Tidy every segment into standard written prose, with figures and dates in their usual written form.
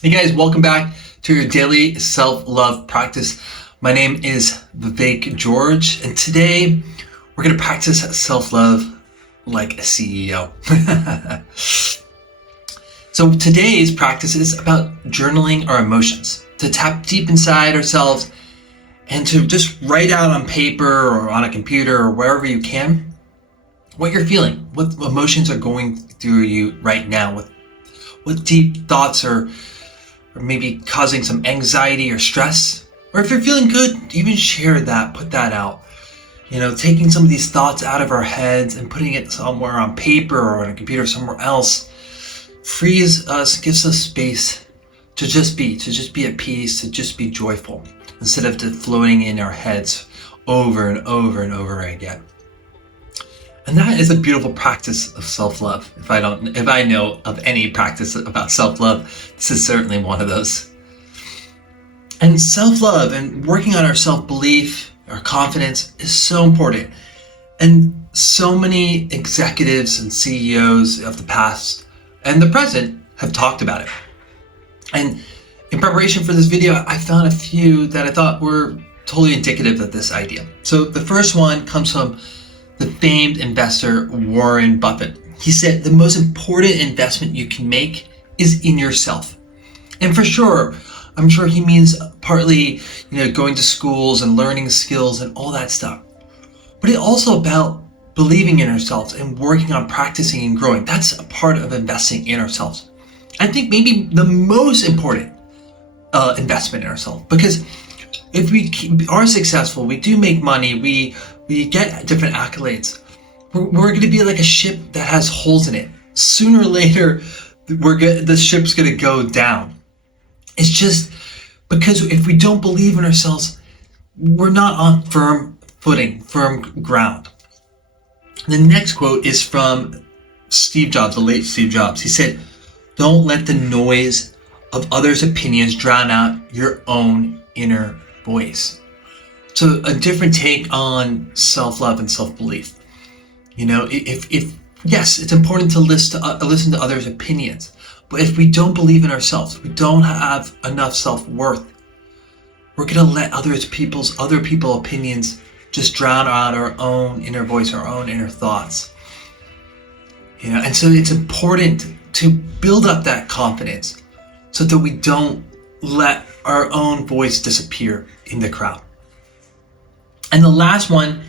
Hey guys, welcome back to your daily self-love practice. My name is Vivek George, and today we're going to practice self-love like a CEO. So today's practice is about journaling our emotions, to tap deep inside ourselves and to just write out on paper or on a computer or wherever you can what you're feeling, what emotions are going through you right now, what deep thoughts are or maybe causing some anxiety or stress. Or if you're feeling good, even share that, put that out. Taking some of these thoughts out of our heads and putting it somewhere on paper or on a computer somewhere else frees us, gives us space to just be at peace, to just be joyful, instead of just floating in our heads over and over and over again. And that is a beautiful practice of self-love. If I know of any practice about self-love, this is certainly one of those. And self-love and working on our self-belief, our confidence is so important. And so many executives and CEOs of the past and the present have talked about it. And in preparation for this video, I found a few that I thought were totally indicative of this idea. So the first one comes from the famed investor Warren Buffett. He said the most important investment you can make is in yourself. And for sure, I'm sure he means partly, going to schools and learning skills and all that stuff. But it's also about believing in ourselves and working on practicing and growing. That's a part of investing in ourselves. I think maybe the most important investment in ourselves, because if we are successful, we do make money, we get different accolades, we're going to be like a ship that has holes in it. Sooner or later, the ship's going to go down. It's just because if we don't believe in ourselves, we're not on firm footing, firm ground. The next quote is from Steve Jobs, the late Steve Jobs. He said, "Don't let the noise of others' opinions drown out your own inner voice." So a different take on self-love and self-belief. If yes, it's important to listen to others' opinions, but if we don't believe in ourselves, we don't have enough self-worth, we're gonna let other people's opinions just drown out our own inner voice, our own inner thoughts. And so it's important to build up that confidence so that we don't let our own voice disappear in the crowd. And the last one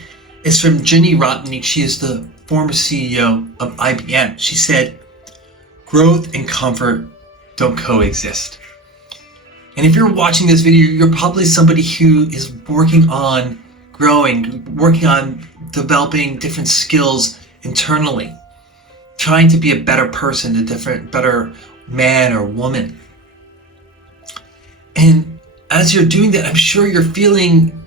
is from Ginni Rometty. She is the former CEO of IBM. She said, "Growth and comfort don't coexist." And if you're watching this video, you're probably somebody who is working on growing, working on developing different skills internally, trying to be a better person, better man or woman. And as you're doing that, I'm sure you're feeling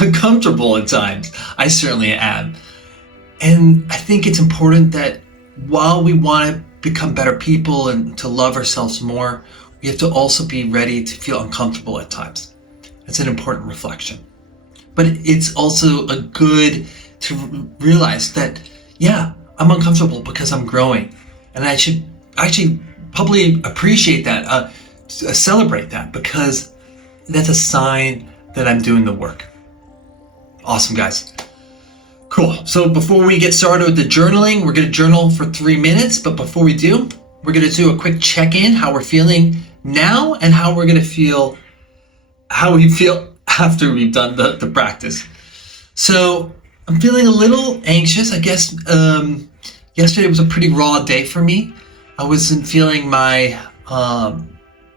uncomfortable at times. I certainly am. And I think it's important that while we want to become better people and to love ourselves more, we have to also be ready to feel uncomfortable at times. It's an important reflection. But it's also a good to realize that, yeah, I'm uncomfortable because I'm growing. And I should actually probably appreciate that, celebrate that, because that's a sign that I'm doing the work. Awesome, guys. Cool. So before we get started with the journaling, we're going to journal for 3 minutes. But before we do, we're going to do a quick check-in, how we're feeling now and how we feel after we've done the practice. So I'm feeling a little anxious. I guess yesterday was a pretty raw day for me. I wasn't feeling my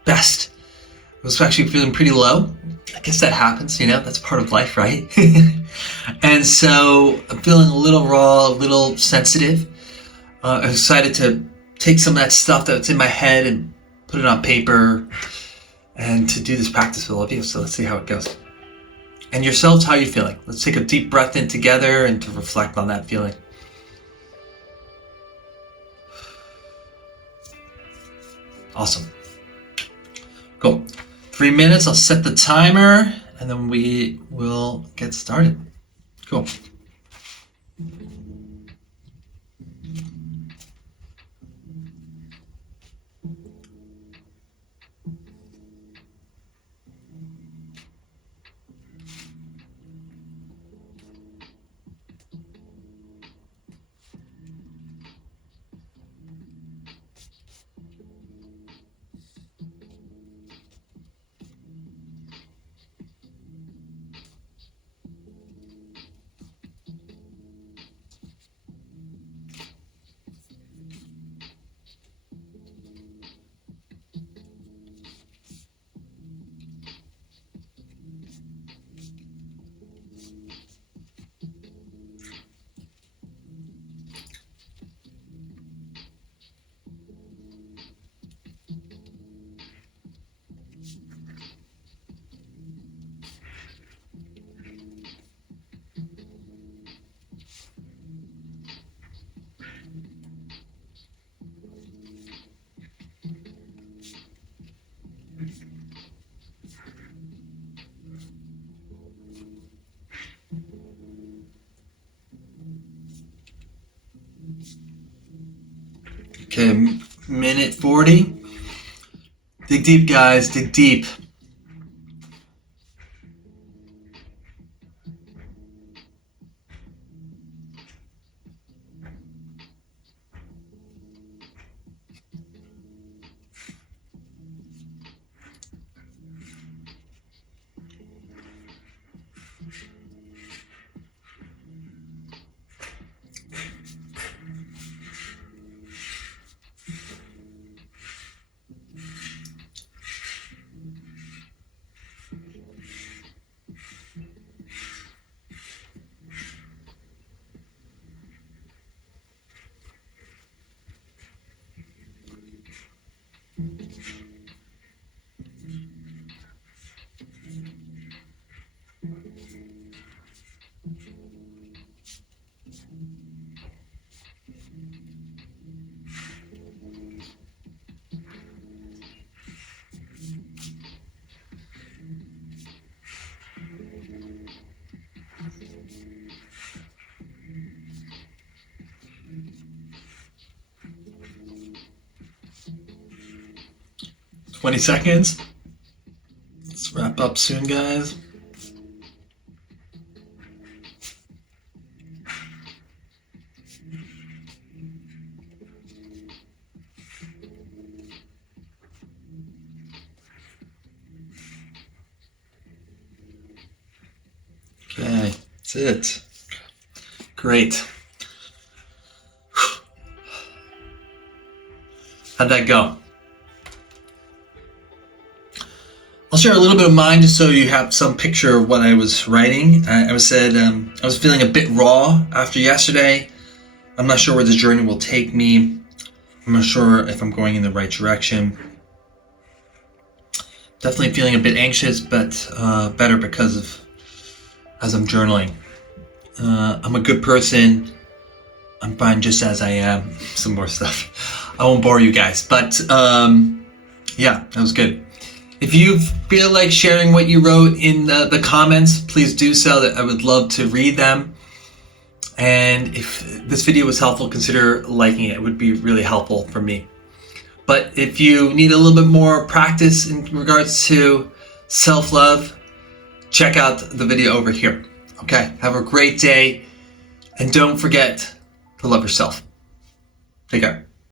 best. I was actually feeling pretty low. I guess that happens, that's part of life, right? And so I'm feeling a little raw, a little sensitive. I decided to take some of that stuff that's in my head and put it on paper and to do this practice with all of you. So let's see how it goes. And yourselves, how are you feeling? Let's take a deep breath in together and to reflect on that feeling. Awesome. Cool. 3 minutes, I'll set the timer, and then we will get started. Cool. Okay, minute 40. Dig deep, guys, dig deep. Twenty seconds. Let's wrap up soon, guys. Okay, that's it. Great. How'd that go? I'll share a little bit of mine just so you have some picture of what I was writing. I was feeling a bit raw after yesterday. I'm not sure where the journey will take me. I'm not sure if I'm going in the right direction. Definitely feeling a bit anxious, but better as I'm journaling. I'm a good person. I'm fine just as I am. Some more stuff. I won't bore you guys, but yeah, that was good. If you feel like sharing what you wrote in the comments, please do so. That I would love to read them. And if this video was helpful, consider liking it. It would be really helpful for me. But if you need a little bit more practice in regards to self-love, check out the video over here. Okay, have a great day. And don't forget to love yourself. Take care.